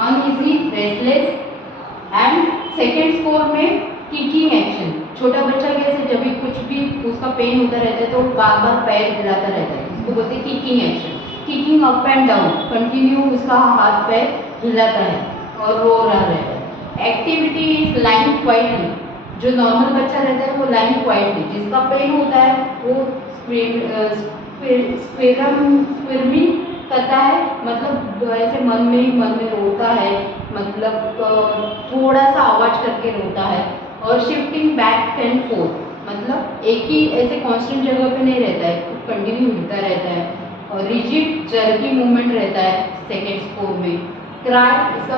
Uneasy, restless and second score में kicking action. छोटा बच्चा कैसे जब भी कुछ भी उसका पेन होता रहता है तो बार बार पैर हिलाता रहता है, इसको बोलते हैं kicking action. Kicking up and down, continue उसका हाथ पैर हिलाता है और रो रहा रहता है। एक्टिविटी इज लाइंग क्वाइटली, जो नॉर्मल बच्चा रहता है वो लाइंग क्वाइटली, जिसका पेन होता है वो स्क्विर्मिंग करता है, मतलब ऐसे मन में रोता है, मतलब थोड़ा सा आवाज करके रोता है। और शिफ्टिंग बैक एंड फोर्थ, मतलब एक ही ऐसे कांस्टेंट जगह पे नहीं रहता है, कंटिन्यू हिलता रहता है। और रिजिड जर्की मूवमेंट रहता है सेकेंड स्कोर में। क्राई, इसका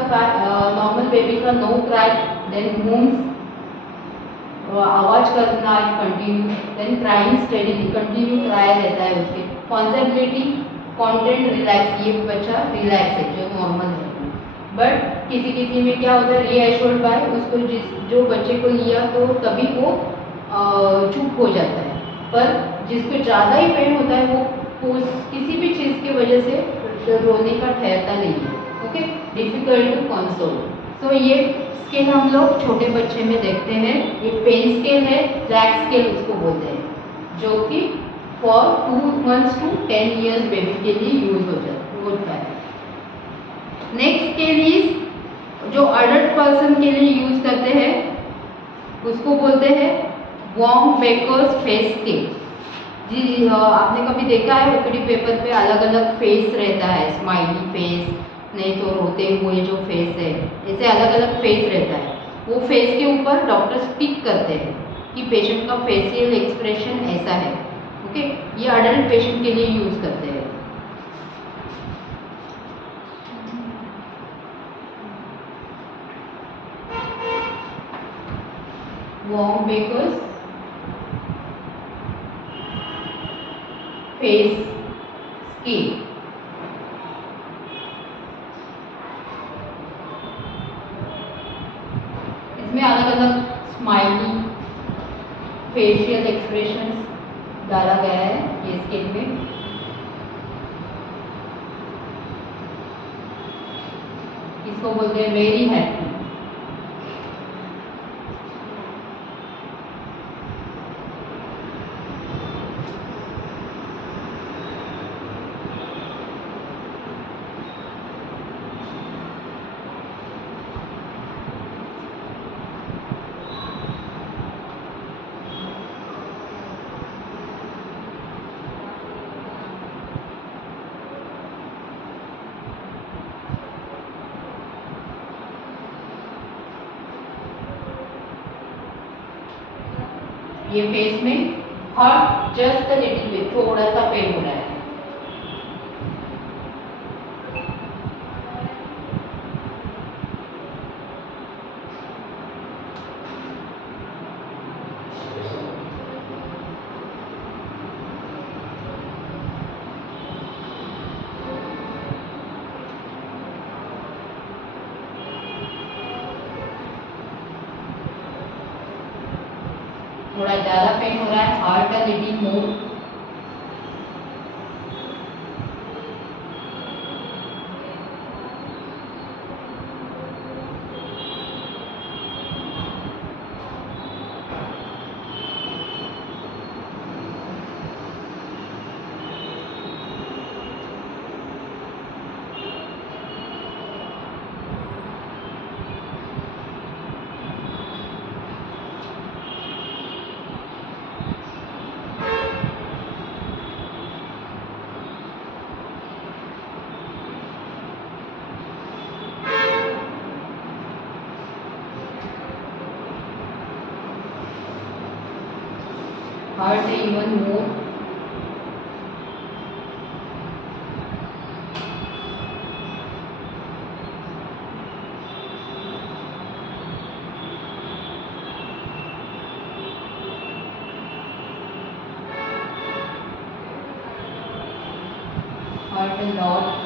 नॉर्मल बेबी का नो क्राई, देन मूव्स, आवाज करना है continue, then crying steadily, continue cry रहता है उसके। कॉन्सेप्टिबिलिटी, कंटेंट रिलैक्स, ये बच्चा रिलैक्स है जो नॉर्मल है। बट किसी किसी में क्या होता है, रीएश्योर्ड बाय, उसको जो बच्चे को लिया तो तभी वो चुप हो जाता है, पर जिसको ज़्यादा ही पेन होता है वो किसी भी चीज़ की वजह से रोने का ठहरता नहीं है। Okay, difficult to console. तो ये स्केल हम लोग छोटे बच्चे में देखते हैं। ये पेन स्केल है, जैक स्केल उसको बोलते हैं, जो कि for 2 months to 10 years baby के लिए यूज होता है। नेक्स्ट स्केल इज जो अडल्ट पर्सन के लिए यूज करते हैं उसको बोलते हैं वॉर्म-बेकर्स फेस स्केल। जी आपने कभी देखा है ओपीडी पेपर पे अलग अलग फेस रहता है, स्माइली फेस, नहीं तो रोते हुए जो फेस है, ऐसे अलग अलग फेस रहता है। वो फेस के ऊपर डॉक्टर्स टिक करते हैं कि पेशेंट का फेशियल एक्सप्रेशन ऐसा है। ओके, ये अडल्ट पेशेंट के लिए यूज करते हैं। Warm-bakers face scale. इसमें अलग अलग स्माइली फेशियल एक्सप्रेशन डाला गया है ये स्केल में। इसको बोलते हैं वेरी हैप्पी। ये फेस में hurt just a little bit, थोड़ा सा पेन हो रहा है। थोड़ा ज़्यादा पेन हो रहा है, hurt a little more. Hurt even more. Hurt a lot.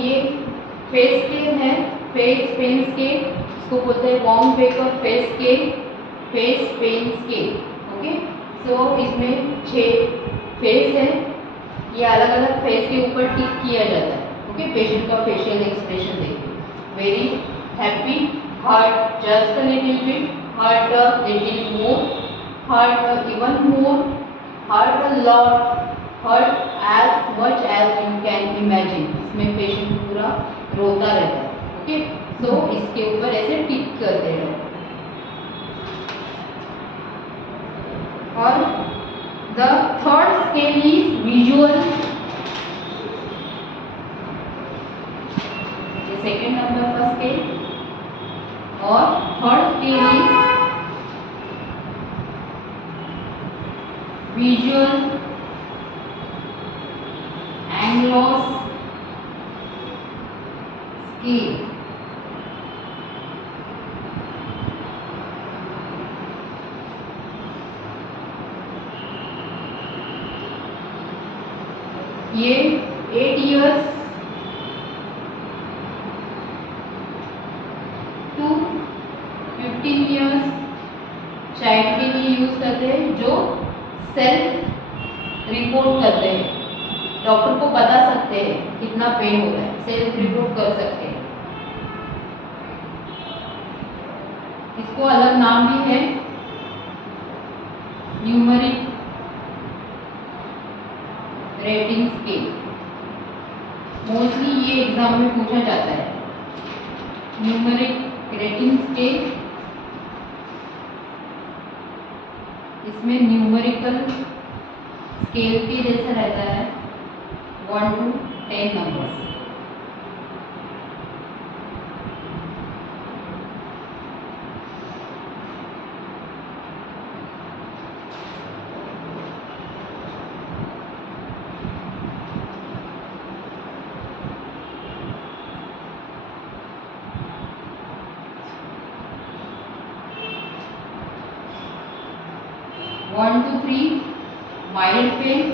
ये फेस स्केल है, फेस पेन स्केल, इसको बोलते हैं वॉर्म Baker face scale, face pain scale. Okay, so इसमें 6 फेस है, ये अलग अलग फेस के ऊपर टिक किया जाता है। ओके, पेशेंट का फेशियल एक्सप्रेशन देखिए, very happy, hurt just a little bit, hurt a little more, hurt even more, hurt a lot, hurt as much as you can imagine. इसमें पेशेंट पूरा रोता रहता है। ओके, सो इसके ऊपर ऐसे टिक करते हैं। और the third scale is visual, second number का स्केल, और third scale is visual analogue scale. ये 8 years to 15 years चाइल्ड के लिए यूज करते हैं, जो सेल्फ रिपोर्ट करते हैं, डॉक्टर को बता सकते हैं कितना पेन हो रहा है, सेल्फ रिपोर्ट कर सकते हैं। इसको अलग नाम भी है न्यूमेरिक रेटिंग स्केल। मोस्टली ये एग्जाम में पूछा जाता है, न्यूमेरिक रेटिंग स्केल। इसमें न्यूमेरिकल स्केल के जैसा रहता है, 1 to 10 numbers. One two 3 mild pain, 1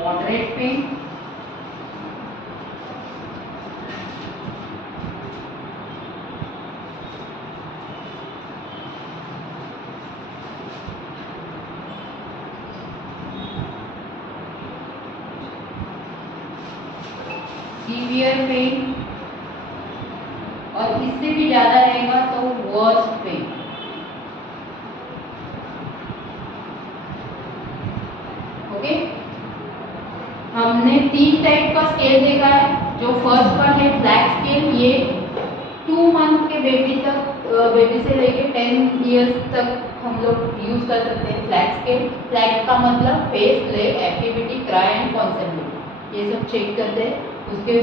moderate pain, 2 severe pain, और इससे भी ज़्यादा रहेगा तो वर्स्ट पेन। ओके, हमने 3 टाइप का स्केल देखा है। जो फर्स्ट वन है फ्लैग स्केल, ये 2 मंथ के बेबी तक, बेबी से लेके 10 इयर्स तक हम लोग यूज कर सकते हैं फ्लैग स्केल। फ्लैग का मतलब face, leg, activity, cry and concentrate, ये सब चेक करते हैं। उसके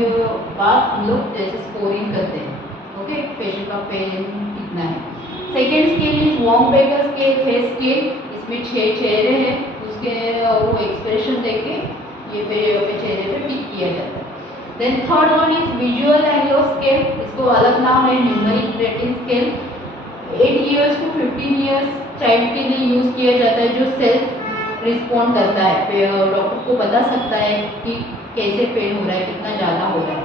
बाद हम लोग जैसे स्कोरिंग करते हैं। ओके, पेशेंट का पेन कितना है। सेकेंड स्केल इज वॉर्म बेकर स्केल, फेस स्केल। इसमें 6 चेहरे हैं, उसके वो एक्सप्रेशन देख के ये चेहरे पे टिक किया जाता है। Then third one is visual एंग्लो स्केल, इसको अलग नाम है numeric rating scale. 8 years to 15 years child के लिए यूज किया जाता है, जो सेल्फ रिस्पॉन्ड करता है, डॉक्टर को बता सकता है कि कैसे पेन हो रहा है, कितना ज़्यादा हो रहा है।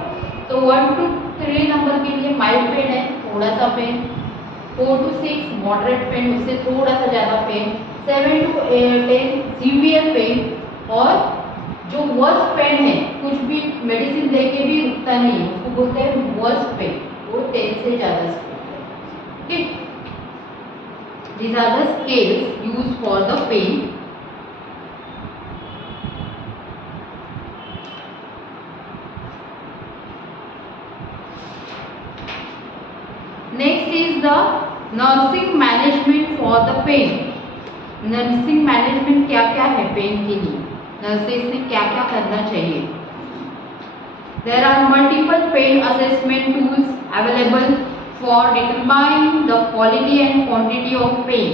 तो 1 to 3 नंबर के लिए माइल्ड पेन है, थोड़ा सा पेन। 4 to 6 मॉडरेट पेन, उससे थोड़ा सा ज़्यादा पेन। 7 to 10 सीवियर पेन, और जो वर्स्ट पेन है, कुछ भी मेडिसिन लेके भी रुकता नहीं है, उसको बोलते हैं वर्स्ट पेन, वो 10 से ज़्यादा स्केल। ठीक, these are the scales used for the pain. Next is the nursing management for the pain. Nursing management क्या क्या है पेन के लिए, नर्सेस ने क्या क्या करना चाहिए। There are multiple pain assessment tools available for determining the quality and quantity of pain.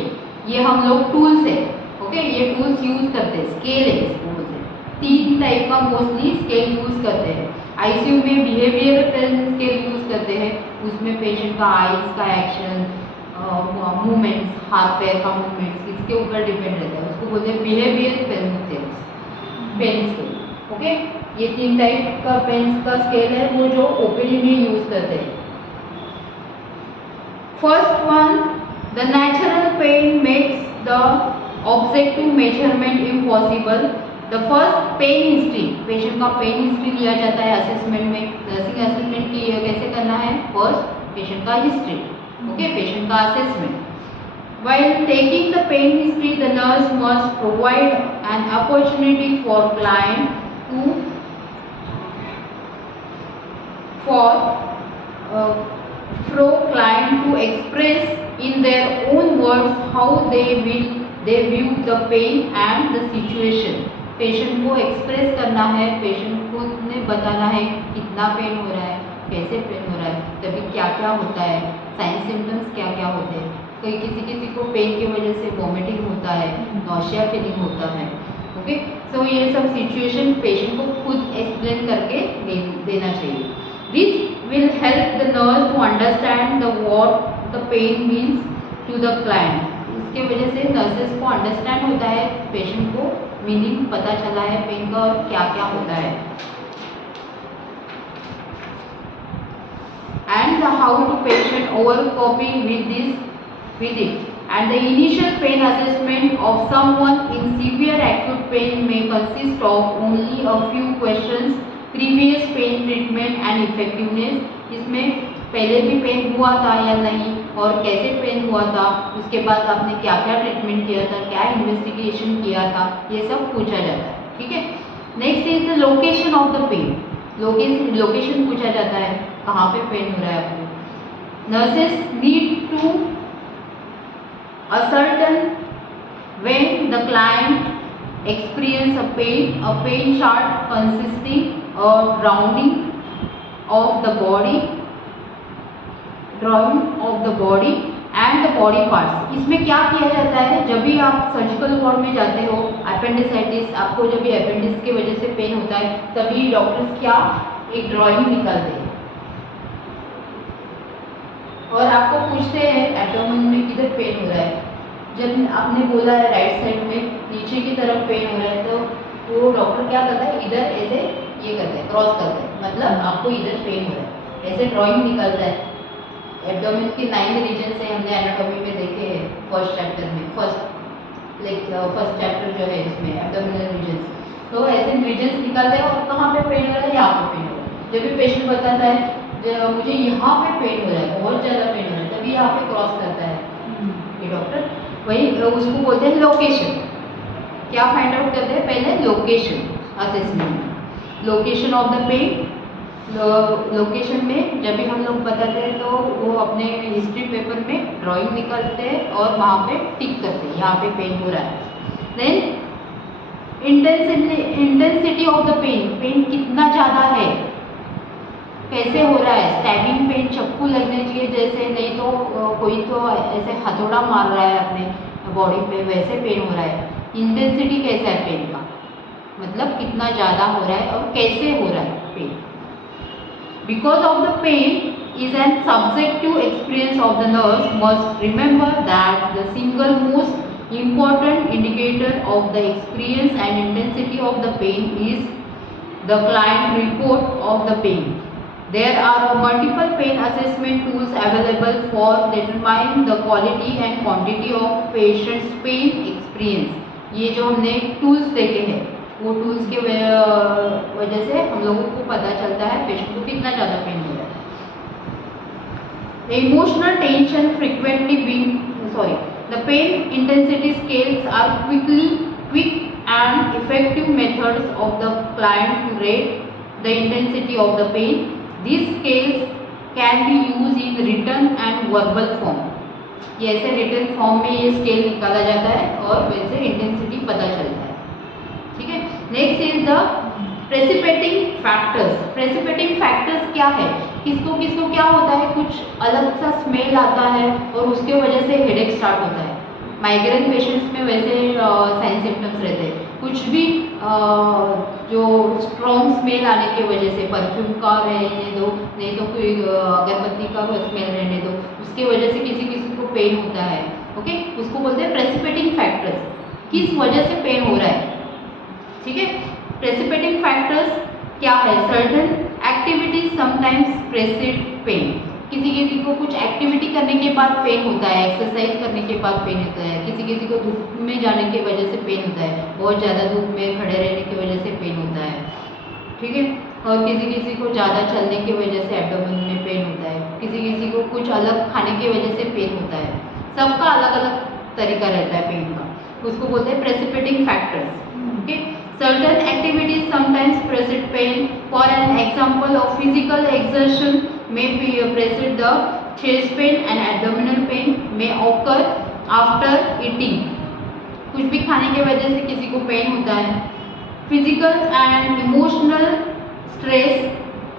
ये हम लोग टूल्स है, ओके, ये टूल्स यूज करते हैं। स्केल है, इसको बोलते हैं। 3 टाइप का मोस्टली स्केल यूज करते हैं। आईसीयू में बिहेवियर पेन स्केल यूज करते हैं, उसमें पेशेंट का आईज का एक्शन, मूवमेंट्स, हाथ पैर का मूवमेंट्स इसके ऊपर डिपेंड रहता है, उसको बोलते हैं बिहेवियर पेन स्केल। ओके, ये 3 टाइप का पेन का स्केल है वो जो ओपीडी में यूज करते हैं। First one, the natural pain makes the objective measurement impossible. The first pain history, patient का पेन हिस्ट्री लिया जाता है असेसमेंट में। नर्सिंग असेसमेंट की कैसे करना है, फर्स्ट पेशेंट का हिस्ट्री, ओके, पेशेंट का assessment. While taking the pain history, the nurse must provide an opportunity for client to express in their own words how they view the pain and the situation. Patient को express करना है, patient खुद ने बताना है कितना pen हो रहा है, कैसे पेन हो रहा है, तभी क्या क्या होता है, साइन सिम्टम्स क्या क्या होते हैं। कोई किसी को पेन की वजह से वॉमिटिंग होता है, नॉशिया फीलिंग होता है, ओके। सो ये सब सिचुएशन पेशेंट को खुद एक्सप्लेन करके देना चाहिए। This will help the nurse to understand the what the pain means to the client. इसके वजह से नर्सेस को अंडरस्टैंड होता है, पेशेंट को मीनिंग पता चला है पेन का और क्या क्या होता है। And how to patient overcoping with it. And the initial pain assessment of someone in severe acute pain may consist of only a few questions: previous pain treatment and effectiveness. इसमें पहले भी pen हुआ था या नहीं और कैसे pen हुआ था, उसके बाद आपने क्या क्या ट्रीटमेंट किया था, क्या इन्वेस्टिगेशन किया था, ये सब पूछा जाता है, ठीक है। Next is the location of the pain. Location पूछा जाता है, कहाँ पे पेन हो रहा है आपको। Nurses need to ascertain when the client experience a pain chart consisting of drawing of the body and the body parts। इसमें क्या किया जाता है, जब भी आप सर्जिकल वार्ड में जाते हो, अपेंडिसाइटिस, आपको जब भी अपेंडिक्स की वजह से पेन होता है, तभी डॉक्टर्स क्या एक ड्राइंग निकालते हैं और आपको पूछते हैं एब्डोमेन में किधर पेन हो रहा है। जब आपने बोला है राइट साइड में नीचे की तरफ पेन हो रहा है, तो वो डॉक्टर क्या करता है, इधर ऐसे ये करता है, क्रॉस करता है, मतलब आपको इधर पेन हो रहा है, ऐसे ड्राइंग निकलता है। एब्डोमेन के 9 रीजन से हमने एनाटॉमी में देखे हैं, फर्स्ट चैप्टर में, फर्स्ट चैप्टर जो है इसमें एब्डोमिनल रीजन। तो ऐसे रीजन निकलते हैं और कहाँ पे पेन हो रहा है, यहाँ पे पेन हो रहा है। जब भी पेशेंट बताता है मुझे यहाँ पे पेन हो रहा है, बहुत ज़्यादा पेन हो रहा है, तभी यहाँ पे क्रॉस करता है ये डॉक्टर। वही उसको बोलते हैं लोकेशन। क्या फाइंड आउट करते हैं, पहले location assessment, location of the pain. Location में जब भी हम लोग बताते हैं तो वो अपने हिस्ट्री पेपर में ड्राइंग निकालते हैं और वहाँ पे टिक करते हैं, यहाँ पे पेन हो रहा है। Then intensity of the pain, pain कितना ज़्यादा है, कैसे हो रहा है, स्टैबिंग पेन चाकू लगने चाहिए जैसे, नहीं तो कोई तो ऐसे हथौड़ा मार रहा है अपने बॉडी पे, वैसे पेन हो रहा है। इंटेंसिटी कैसा है पेन का, मतलब कितना ज़्यादा हो रहा है और कैसे हो रहा है pain. Because of the pain is an subjective experience of the nurse, must remember that the single most important indicator of the experience and intensity of the pain is the client report of the pain. There are multiple pain assessment tools available for determining the quality and quantity of patient's pain experience. ये जो हमने tools देखे हैं वो tools के वजह से हम लोगों को पता चलता है पेशेंट को कितना ज़्यादा पेन हो रहा है। Emotional tension frequently being the pain intensity scales are quick and effective methods of the client to rate the intensity of the pain. These scales can be used in written and verbal form. ये ऐसे written form में ये scale निकाला जाता है और वैसे intensity पता चलता है, ठीक है। Next is the precipitating factors. Precipitating factors क्या है, किसको किसको क्या होता है, कुछ अलग सा स्मेल आता है और उसके वजह से हेडेक स्टार्ट होता है। माइग्रेन पेशेंट्स में वैसे साइन सिम्टम्स रहते हैं, कुछ भी जो स्ट्रॉन्ग स्मेल आने की वजह से, परफ्यूम का रहने दो, नहीं तो कोई अगरबत्ती का स्मेल रहने दो, उसकी वजह से किसी किसी को पेन होता है। ओके, उसको बोलते हैं प्रेसिपिटेटिंग फैक्टर्स, किस वजह से पेन हो रहा है। ठीक है, प्रेसिपिटेटिंग फैक्टर्स क्या है? सर्टेन एक्टिविटीज समटाइम्स प्रेसिड पेन, किसी किसी को कुछ एक्टिविटी करने के बाद पेन होता है, एक्सरसाइज करने के बाद पेन होता है, किसी किसी को धूप में जाने की वजह से पेन होता है, बहुत ज़्यादा धूप में खड़े रहने की वजह से पेन होता है। ठीक है, और किसी किसी को ज़्यादा चलने की वजह से एब्डोमेन में पेन होता है, किसी किसी को कुछ अलग खाने की वजह से पेन होता है, सबका अलग अलग तरीका रहता है पेन का, उसको बोलते हैं precipitating factors. Okay, certain activities sometimes precede pain. For an example of physical exertion may be precede the chest pain and abdominal pain may occur after eating. कुछ भी खाने की वजह से किसी को पेन होता है। Physical and emotional stress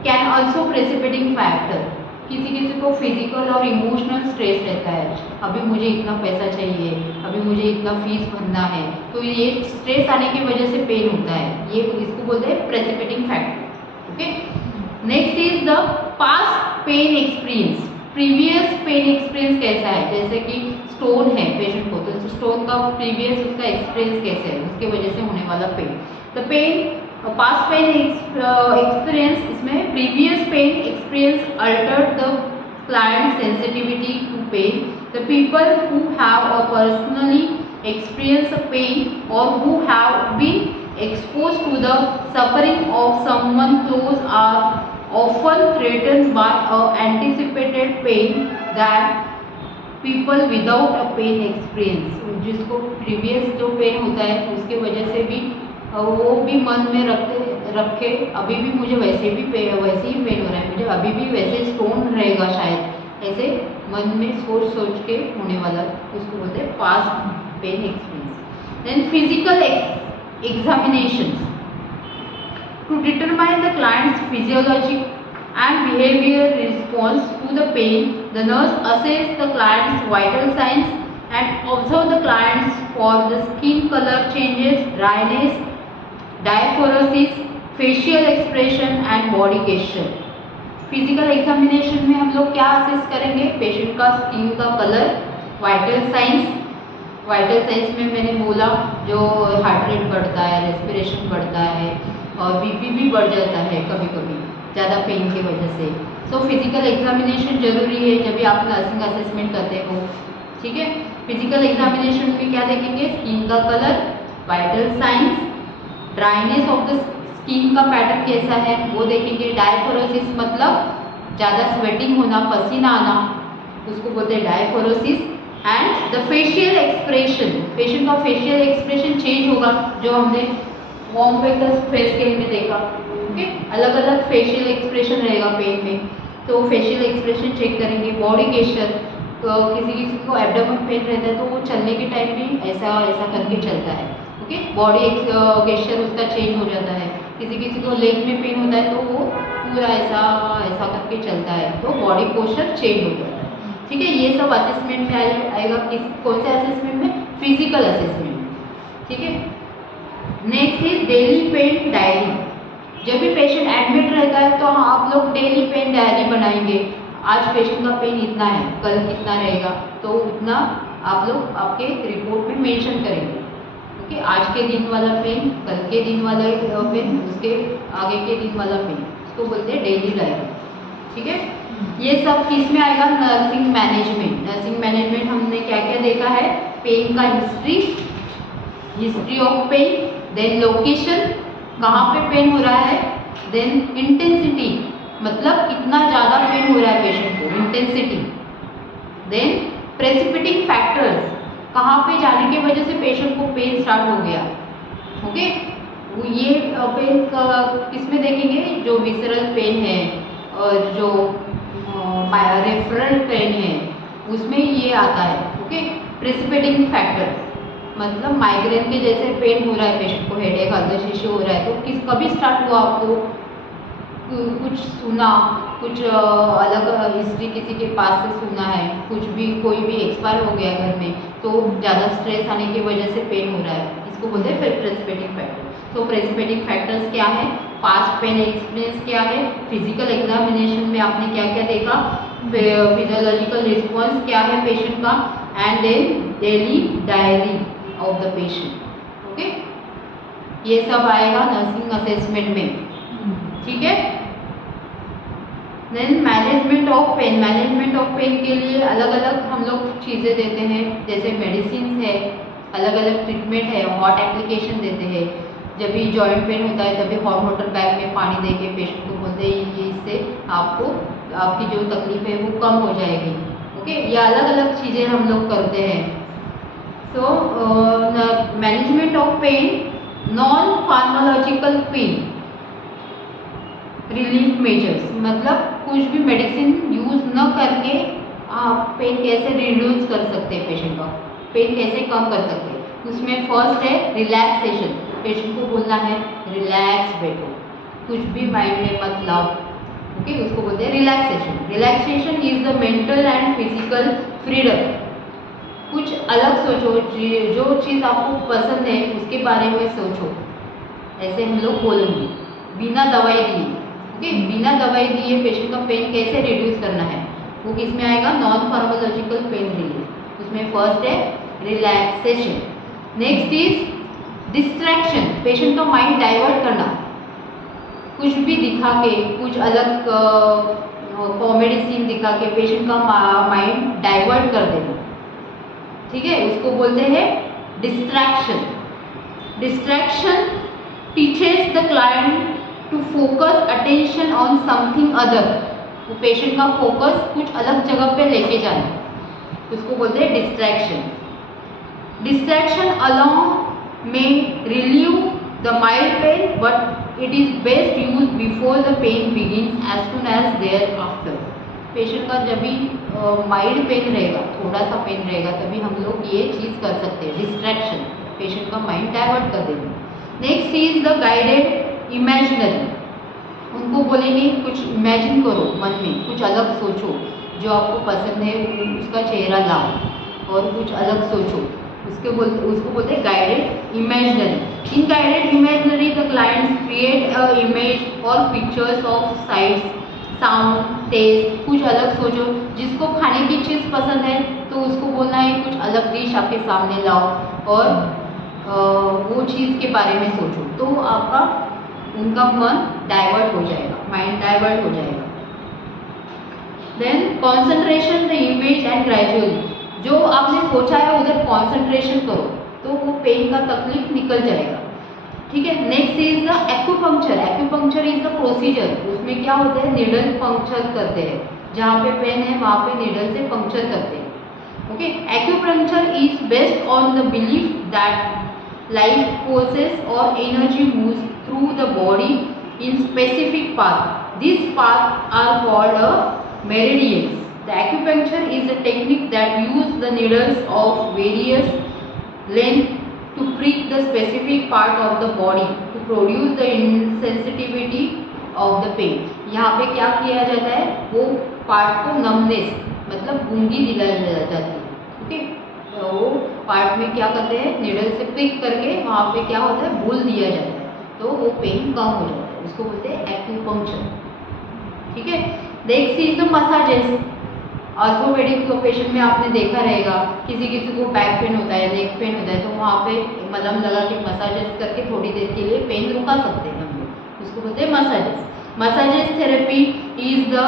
can also precipitating factor. किसी किसी को फिजिकल और इमोशनल स्ट्रेस रहता है, अभी मुझे इतना पैसा चाहिए, अभी मुझे इतना फीस भरना है, तो ये स्ट्रेस आने की वजह से पेन होता है, ये इसको बोलते हैं precipitating factor. Okay, next is the past pain experience. Previous pain experience कैसा है? जैसे कि स्टोन है पेशेंट को, तो स्टोन का प्रीवियस उसका एक्सपीरियंस कैसे है, उसके वजह से होने वाला pain. The pain past pain experience, इसमें previous pain experience altered the client sensitivity to pain. The people who have a personally experience pain और who have been exposed to the suffering of someone close are often threatened by a anticipated pain that people without a pain experience। जिसको previous जो pen होता है उसके वजह से भी वो भी मन में रखे अभी भी मुझे वैसे ही पेन हो रहा है, मुझे अभी भी वैसे स्टोन रहेगा शायद, ऐसे मन में सोच सोच के होने वाला, उसको बोलते हैं past pain experience. Then physical examinations to determine the client's physiology and behavior response to the pain. The nurse assess the client's vital signs and observe the clients for the skin color changes, dryness, diaphoresis, facial expression and body gesture. Physical examination में हम लोग क्या assess करेंगे? Patient का skin का colour, vital science. Vital science में मैंने बोला जो हार्ट रेट बढ़ता है, रेस्पिरेशन बढ़ता है और बीपी भी बढ़ जाता है कभी कभी ज़्यादा पेन की वजह से। सो फिजिकल एग्जामिनेशन जरूरी है जब भी आप नर्सिंग असेसमेंट करते हो। ठीक है, फिजिकल एग्जामिनेशन में क्या देखेंगे? स्किन का colour, vital science, dryness of the skin का पैटर्न कैसा है वो देखेंगे। डायफोरोसिस मतलब ज़्यादा स्वेटिंग होना, पसीना आना, उसको बोलते हैं diaphoresis. And the facial expression, patient का फेशियल एक्सप्रेशन चेंज होगा, जो हमने वॉर्म वेगस फेस केयर में देखा। ओके, अलग अलग फेशियल एक्सप्रेशन रहेगा पेन में, तो फेशियल एक्सप्रेशन चेक करेंगे। बॉडी गेस्चर, तो किसी किसी को एब्डोमेन पेन रहता है तो वो चलने के टाइम भी ऐसा ऐसा करके चलता है। ओके, बॉडी गेस्चर उसका चेंज हो जाता है। किसी किसी को लेग में पेन होता है तो वो पूरा ऐसा ऐसा करके चलता है, तो बॉडी पोस्चर चेंज हो जाता है। ठीक है, ये सब असेसमेंट में आएगा। कौन से असेसमेंट में? Physical assessment. ठीक है, next is daily pain diary. जब भी पेशेंट एडमिट रहता है तो आप लोग डेली पेन डायरी बनाएंगे। आज पेशेंट का पेन इतना है, कल कितना रहेगा, तो उतना आप लोग आपके रिपोर्ट में मेंशन करेंगे। ओके, आज के दिन वाला पेन, कल के दिन वाला पेन, उसके आगे के दिन वाला पेन, उसको बोलते हैं डेली डायरी। ठीक है, ये सब किस में आएगा? Nursing management. नर्सिंग मैनेजमेंट हमने क्या क्या देखा है? पेन का history of pain, then location, कहाँ पे पेन हो रहा है, देन इंटेंसिटी, मतलब कितना ज़्यादा पेन हो रहा है पेशेंट को, इंटेंसिटी, देन प्रेसिपिटेटिंग फैक्टर्स, कहाँ पे जाने की वजह से पेशेंट को पेन स्टार्ट हो गया। ओके, ये पेन किस में देखेंगे? जो विसरल पेन है और जो रेफरल पेन है उसमें ये आता है। ओके, प्रेसिपिटेटिंग फैक्टर्स मतलब माइग्रेन के जैसे पेन हो रहा है पेशेंट को, हेडेक, हल्दर हो रहा है, तो कभी स्टार्ट हुआ आपको? कुछ सुना, कुछ अलग हिस्ट्री किसी के पास से सुना है, कुछ भी कोई भी एक्सपायर हो गया घर में, तो ज़्यादा स्ट्रेस आने की वजह से पेन हो रहा है, इसको बोलते हैं प्रेसिपिटेटिंग फैक्टर। तो प्रेसिपिटेटिंग फैक्टर्स क्या है, पास्ट पेन एक्सपीरियंस क्या है, फिजिकल एग्जामिनेशन में आपने क्या क्या देखा, फिजियोलॉजिकल रिस्पॉन्स क्या है पेशेंट का, and then daily diary of the patient. Okay, ये सब आएगा नर्सिंग असेसमेंट में, ठीक है। Then management of pain, management of pain के लिए अलग अलग हम लोग चीज़ें देते हैं, जैसे मेडिसिन है, अलग अलग ट्रीटमेंट है, हॉट एप्लीकेशन देते हैं, जब भी जॉइंट पेन होता है तभी हॉट वाटर बैग में पानी दे के पेशेंट को बोलते हैं ये इससे आपको आपकी जो तकलीफ है वो कम हो जाएगी। ओके, ये अलग अलग चीज़ें हम लोग करते हैं। So management of pain, non pharmacological pain relief measures, मतलब कुछ भी मेडिसिन यूज़ न करके आप पेन कैसे रिड्यूस कर सकते हैं, पेशेंट का पेन कैसे कम कर सकते हैं। उसमें फर्स्ट है रिलैक्सेशन, पेशेंट को बोलना है रिलैक्स बैठो, कुछ भी माइंड में मत लाओ। ओके, उसको बोलते हैं relaxation. Relaxation is the mental and physical freedom, कुछ अलग सोचो, जो चीज़ आपको पसंद है उसके बारे में सोचो, ऐसे हम लोग बोलेंगे बिना दवाई दिए। ओके, बिना दवाई दिए पेशेंट का पेन कैसे रिड्यूस करना है, वो किस में आएगा, नॉन फार्माकोलॉजिकल पेन रिलीफ। उसमें फर्स्ट है relaxation. Next is distraction, patient का माइंड डाइवर्ट करना, कुछ भी दिखा के, कुछ अलग कॉमेडी सीन दिखा के पेशेंट का माइंड डाइवर्ट कर देना, ठीक है, उसको बोलते हैं distraction. Distraction teaches the client to focus attention on something other, वो पेशेंट का फोकस कुछ अलग जगह पे लेके जाना, उसको बोलते हैं distraction. Distraction along may relieve the mild pain, but it is best use before the pain begins as soon as thereafter. Patient का जब भी माइल्ड पेन रहेगा, थोड़ा सा पेन रहेगा, तभी हम लोग ये चीज़ कर सकते हैं, डिस्ट्रैक्शन, पेशेंट का माइंड डाइवर्ट कर देंगे। Next is the guided imaginary, उनको बोलेंगे कुछ इमेजिन करो, मन में कुछ अलग सोचो, जो आपको पसंद है उसका चेहरा लाओ और कुछ अलग सोचो, उसको बोलते हैं guided imaginary. In guided imaginary the clients create a image और pictures of sites, sound, taste, कुछ अलग सोचो। जिसको खाने की चीज़ पसंद है तो उसको बोलना है कुछ अलग डिश आपके सामने लाओ और वो चीज़ के बारे में सोचो, तो आपका उनका मन डाइवर्ट हो जाएगा, माइंड डाइवर्ट हो जाएगा। Then concentration the image and gradually, जो आपने सोचा है उधर कॉन्सेंट्रेशन करो तो वो पेन का तकलीफ निकल जाएगा, ठीक है। Next is the acupuncture. Acupuncture is the procedure, उसमें क्या होता है, निडल पंक्चर करते हैं, जहाँ पे पेन है वहाँ पे निडल से पंक्चर करते हैं। Okay, acupuncture is based on the belief that life forces or energy moves through the body in specific path. These paths are called meridians. The acupuncture is a technique that uses the needles of various length to prick the specific part of the body to produce the insensitivity of the pain. यहाँ पे क्या किया जाता है, वो part को numbness मतलब गूंगी दिलाई जाती है। ओके, तो वो पार्ट में क्या करते हैं, निडल से प्रिक करके वहाँ पे क्या होता है, भूल दिया जाता है, तो वो पेन कम हो जाता है, उसको बोलते हैं एक्यूपंक्चर, ठीक है। Next is the massages. Orthopaedic patient में आपने देखा रहेगा, किसी किसी को बैक पेन होता है, नेक पेन होता है, तो वहाँ पे मलहम लगा के मसाजेस करके थोड़ी देर के लिए पेन रुका सकते हैं हम लोग, उसको बोलते हैं massages. Massages therapy is the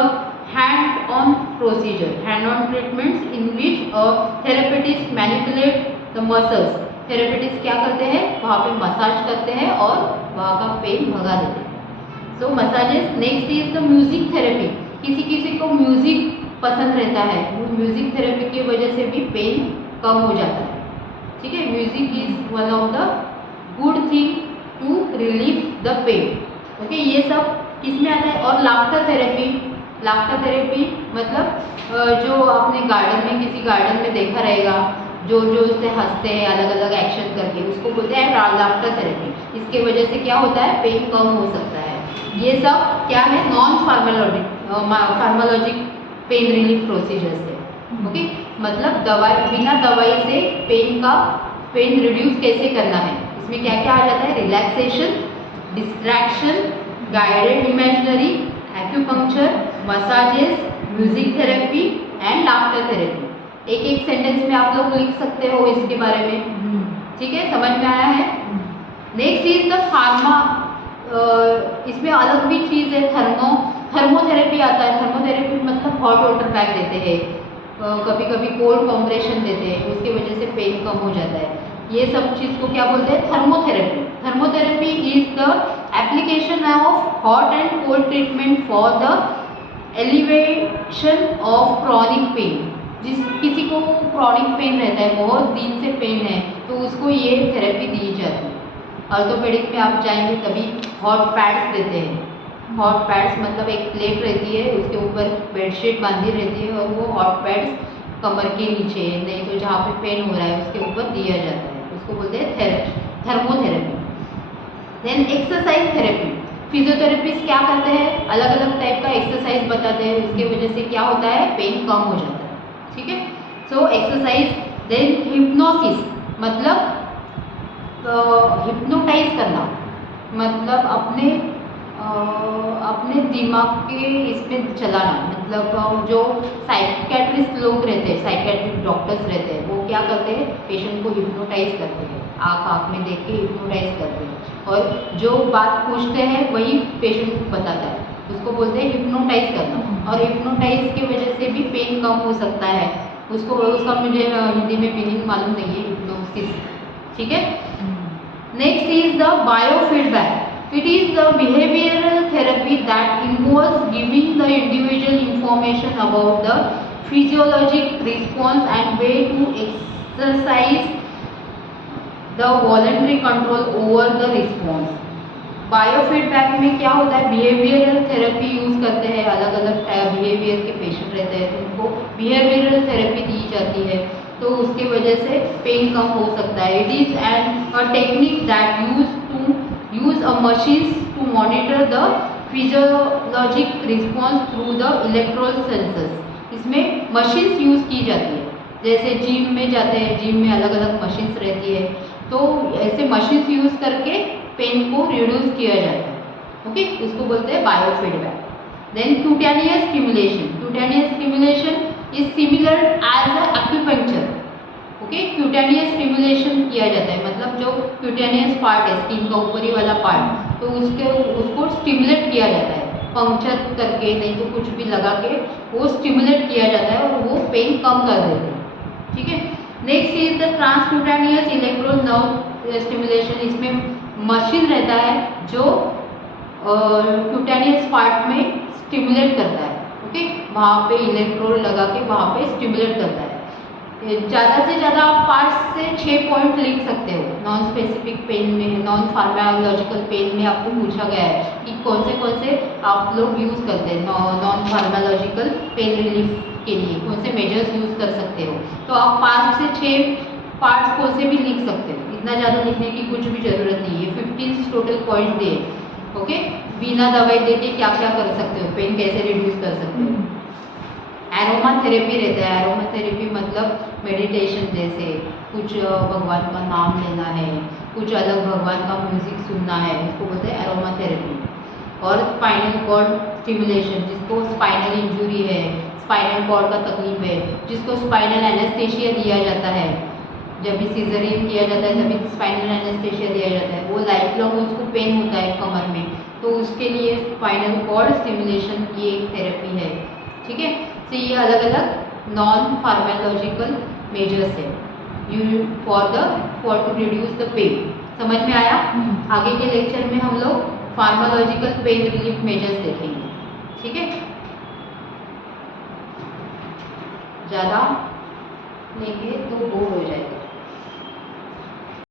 hand-on procedure, hand-on treatments in which a therapist manipulate the muscles. Therapist क्या करते हैं, वहाँ पे मसाज करते हैं और वहाँ का पेन भगा देते हैं। So massages. Next is the music therapy. किसी किसी को म्यूजिक पसंद रहता है, वो म्यूजिक थेरेपी की वजह से भी पेन कम हो जाता है, ठीक है। Music is one of the good thing to relieve the pain. Okay, ये सब किस में आता है। और लाफ्टर थेरेपी, लाफ्टर थेरेपी मतलब जो आपने गार्डन में, किसी गार्डन में देखा रहेगा, जो उससे हंसते हैं अलग अलग एक्शन करके, उसको बोलते हैं लाफ्टर थेरेपी। इसके वजह से क्या होता है, पेन कम हो सकता है। ये सब क्या है, non pharmacologic pain relief procedures है। ओके, मतलब दवाई, बिना दवाई से पेन रिड्यूस कैसे करना है, इसमें क्या क्या आ जाता है, relaxation, distraction, guided imaginary, acupuncture, massages, music therapy and laughter therapy. एक एक सेंटेंस में आप लोग लिख सकते हो इसके बारे में, ठीक है, समझ में आया है। नेक्स्ट इज द फार्मा, इसमें अलग भी चीज़ है, थर्मोथेरेपी आता है। थर्मोथेरेपी मतलब हॉट वाटर पैक देते हैं, कभी कभी कोल्ड कॉम्प्रेशन देते हैं, उसकी वजह से पेन कम हो जाता है। ये सब चीज़ को क्या बोलते हैं, thermotherapy. Thermotherapy is the application of hot and cold treatment for the elevation of chronic pain. जिस किसी को क्रॉनिक पेन रहता है, बहुत दिन से पेन है, तो उसको ये थेरेपी दी जाती है। ऑर्थोपेडिक में आप जाएंगे तभी हॉट पैड्स देते हैं। हॉट पैड्स मतलब एक प्लेट रहती है, उसके ऊपर बेडशीट बांधी रहती है और वो हॉट पैड्स कमर के नीचे, नहीं तो जहाँ पे पेन हो रहा है उसके ऊपर दिया जाता है, उसको बोलते हैं thermotherapy. Then exercise therapy. Physiotherapist क्या करते हैं, अलग अलग टाइप का एक्सरसाइज बताते हैं, उसके वजह से क्या होता है, पेन कम हो जाता है, ठीक है। So exercise. देन हिप्नोसिस मतलब हिप्नोटाइज करना, मतलब अपने दिमाग के इसमें चलाना। मतलब जो साइकेट्रिस्ट लोग रहते हैं, साइकेट्रिक डॉक्टर्स रहते हैं, वो क्या करते हैं, पेशेंट को हिप्नोटाइज करते हैं, आँख में देख के हिप्नोटाइज करते हैं, और जो बात पूछते हैं वही पेशेंट को बताता है, उसको बोलते हैं हिप्नोटाइज करना। और हिप्नोटाइज की वजह से भी पेन कम हो सकता है। उसका मुझे हिंदी में मीनिंग मालूम नहीं है, हिप्नोसिस, ठीक है। Next is the biofeedback. It is the behavioral therapy that involves giving the individual information about the physiologic response and way to exercise the voluntary control over the response. Biofeedback में क्या होता है, behavioural therapy use करते हैं, अलग अलग behaviour के patient रहते हैं तो उनको बिहेवियरल थेरेपी दी जाती है, तो उसकी वजह से पेन कम हो सकता है। It is a technique that use a machines to monitor the physiologic response through the electrode sensors. इसमें मशीन्स यूज़ की जाती है, जैसे जिम में जाते हैं, जिम में अलग अलग मशीन्स रहती है, तो ऐसे मशीन्स यूज़ करके पेन को रिड्यूस किया जाता है, ओके, उसको बोलते हैं biofeedback. Then cutaneous stimulation. Cutaneous stimulation is similar as acupuncture, okay. Cutaneous stimulation किया जाता है, मतलब जो क्यूटेनियस पार्ट है, स्किन का ऊपरी वाला पार्ट, तो उसको स्टिमुलेट किया जाता है, पंक्चर करके, नहीं तो कुछ भी लगा के वो स्टिमुलेट किया जाता है और वो पेन कम कर देते हैं, ठीक है। Next is the transcutaneous electro nerve stimulation. इसमें मशीन रहता है जो क्यूटेनियस पार्ट में स्टिमुलेट करता है, ओके, वहाँ पे इलेक्ट्रोड लगा के वहाँ पे स्टिमुलेट करता है। ज़्यादा से ज़्यादा आप 5 से 6 पॉइंट लिख सकते हो। नॉन स्पेसिफिक पेन में, नॉन फार्माकोलॉजिकल पेन में आपको पूछा गया है कि कौन से आप लोग यूज़ करते हैं नॉन फार्माकोलॉजिकल पेन रिलीफ के लिए, कौन से मेजर्स यूज़ कर सकते हो। तो आप 5 से 6 पार्ट्स कौन से भी लिख सकते हो, इतना ज़्यादा लिखने की कुछ भी ज़रूरत नहीं है। 15 टोटल पॉइंट दिए, ओके। बिना दवाई देके क्या क्या कर सकते हो, पेन कैसे रिड्यूस कर सकते हो। एरोमा थेरेपी रहता है। एरोमा थेरेपी मतलब मेडिटेशन, जैसे कुछ भगवान का नाम लेना है, कुछ अलग भगवान का म्यूजिक सुनना है, उसको बोलते हैं एरोमा थेरेपी। और स्पाइनल कॉर्ड स्टिमुलेशन, जिसको स्पाइनल इंजरी है, स्पाइनल कॉर्ड का तकलीफ है, जिसको स्पाइनल एनेस्थेशिया दिया जाता है, जब भी सीजरियन किया जाता है तभी स्पाइनल एनेस्थेशिया दिया जाता है, वो लाइफ लॉन्ग उसको पेन होता है कमर में, तो उसके लिए स्पाइनल कॉर्ड स्टिमुलेशन की एक थेरेपी है, ठीक है। तो ये अलग अलग नॉन फार्माकोलॉजिकल मेजर्स है for to reduce the pain. समझ में आया। आगे के लेक्चर में हम लोग फार्माकोलॉजिकल पेन रिलीफ मेजर्स देखेंगे, ठीक है। ज़्यादा लेंगे तो बोर हो जाएगा।